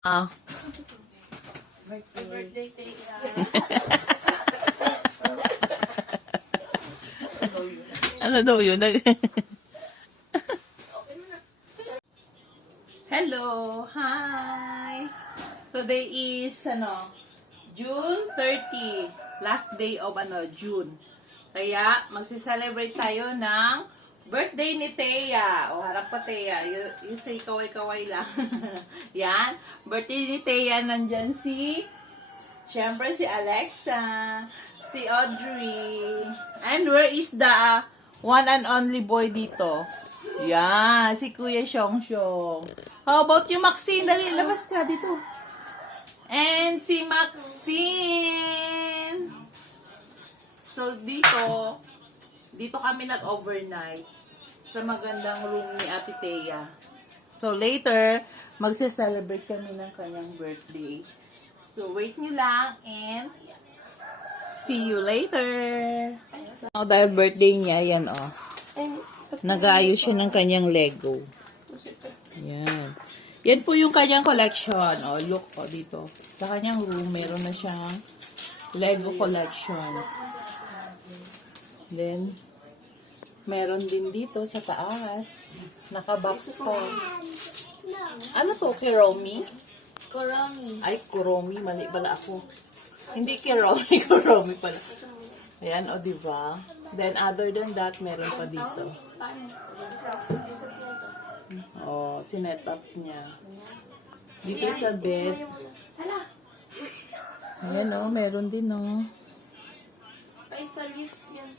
Ah. Birthday Teya. Ano daw yun? Hello! Hi! Today is, June 30. Last day of, June. Kaya, magsi-celebrate tayo ng birthday ni Teya. O, harap pa Teya. You say kaway-kaway lang. Yan. Birthday ni Teya. Nandyan syempre si Alexa, si Audrey. And where is the one and only boy dito? Yan, si Kuya Xiong Xiong. How about you, Maxine? Dali, labas ka dito. And si Maxine. So, dito kami nag-overnight sa magandang room ni Ate Teya. So, later, magse-celebrate kami ng kanyang birthday. So, wait nyo lang and see you later. Dahil birthday niya, yan nag-aayos siya ng kanyang Lego. Yan. Yan po yung kanyang collection. Look dito. Sa kanyang room, meron na siyang Lego collection. Then, meron din dito sa taas. Naka-box po. Ano to? Kuromi? Kuromi. Ay, Kuromi. Mali pala ako. Hindi Kuromi. Kuromi pala. Ayan, diba? Then, other than that, meron pa dito. Sinet up niya. Dito sa bed. Ayan, meron din, Ay, sa leaf yan.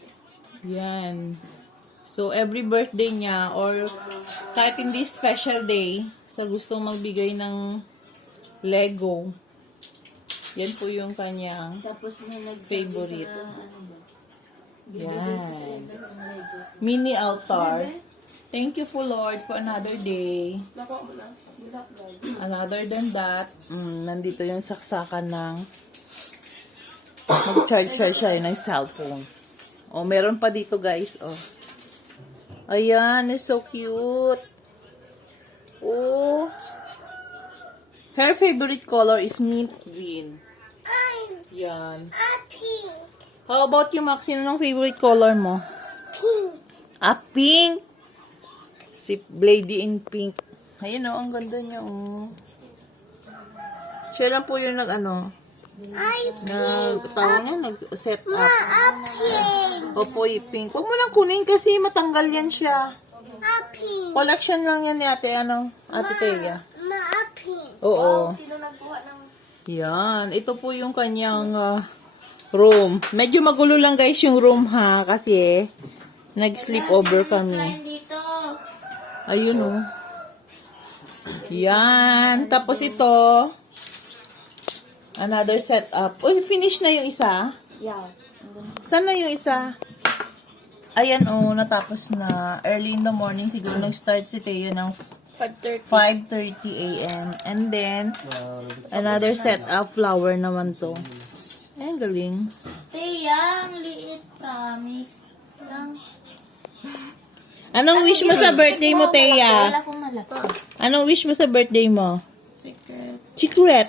Yan. So, every birthday niya, or kahit hindi special day, sa gusto magbigay ng Lego, yan po yung kanyang Tapos may favorite. Yan. Mini altar. Thank you po, Lord, for another day. Another than that, nandito yung saksakan ng mag-charge siya ng cellphone. Meron pa dito, guys. Ayan, it's so cute. Her favorite color is mint green. Yan. Pink. How about you, Maxine? Anong favorite color mo? Pink. Pink. Si Blady in pink. Ayan, ang ganda niya, Siya lang po yung nag-set up. Pink. Opo, pink. Huwag mo lang kunin kasi matanggal yan siya. Pink. Collection lang yan ni Ate Teya. Pink. Oo. Sino nagkuha ng... Yan. Ito po yung kanyang room. Medyo magulo lang guys yung room kasi nag-sleep over kami. Dito. Ayun Yan. Tapos ito, another setup. Finish na yung isa. Yeah. Saan na yung isa? Ayan natapos na. Early in the morning, siguro nag-start si Teo ng 5:30 a.m. And then, another setup, flower naman to. Ayan, galing. Teya, ang liit, promise. Lang. Anong wish mo sa birthday mo, Teya? Wala kong malaki. Anong wish mo sa birthday mo? Secret. Secret.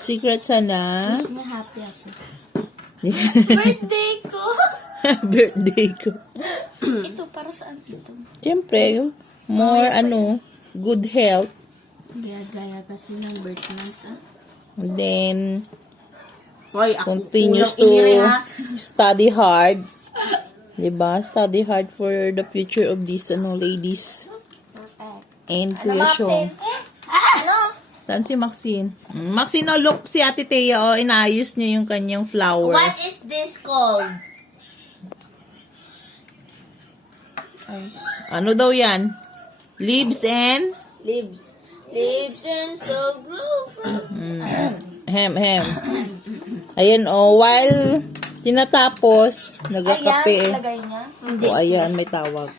Secret sana. Wish mo happy ako. Birthday ko! Birthday ko. Ito, para saan ito? Siyempre, more good health. Gaya kasi ng birthday And then, continues to study hard. Diba? Study hard for the future of these ladies. And Kuya Xiong. Ano? Saan si Maxine? Maxine, look, si Ate Teya, inaayos niya yung kanyang flower. What is this called? Ano daw yan? Leaves and? Leaves. Leaves and so grow from... Hem. Ayan, while tinatapos, nagkakape. Ayan, lagay niya. Ayan, may tawag.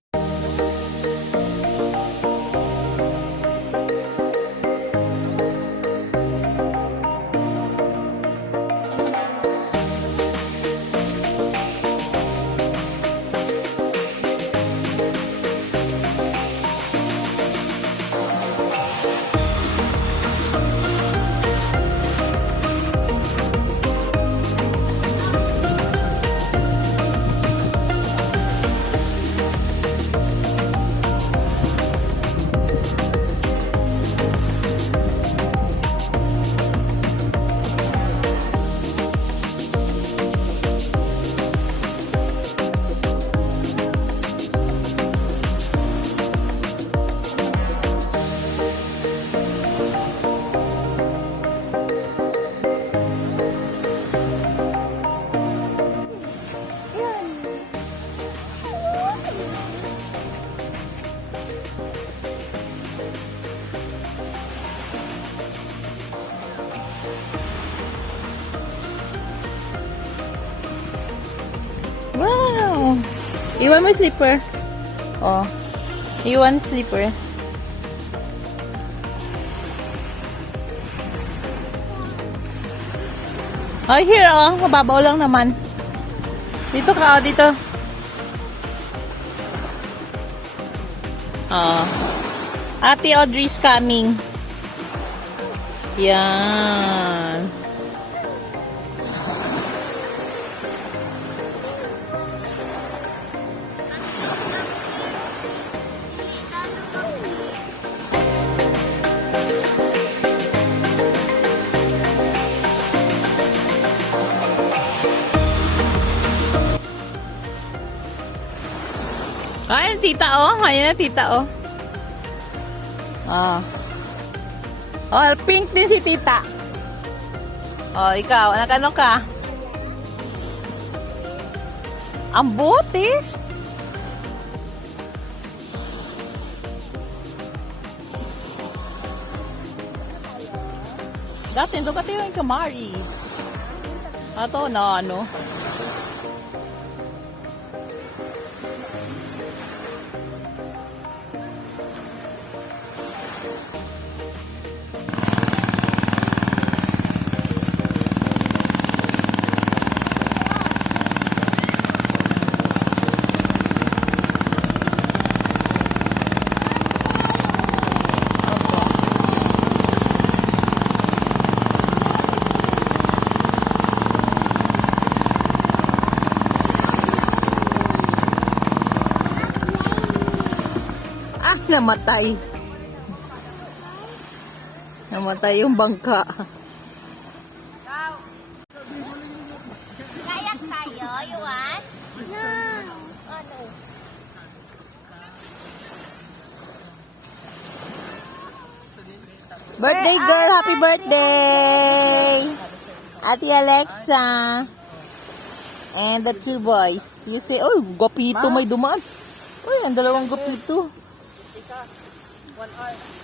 Iwan mo yung slipper. Oh. Iwan slipper. Oh, here, oh. Mababaw lang naman. Dito ka, oh. Dito. Oh. Ate Audrey's coming. Yan. Ay, tita, oh. Ayan na, tita, oh. Oh. Oh, pink din si tita. Oh, ikaw, anak-ano ka? Ang buti. Dati, doon ka tayo yung kamari. Ato na, ano? Ah, namatay. Namatay yung bangka. Kayak tayo, you want? No. Oh, no. Birthday girl, happy birthday! Ate Alexa. And the two boys. You say, oh, gapito may dumaan. Uy, ang dalawang gapito. 1 hour.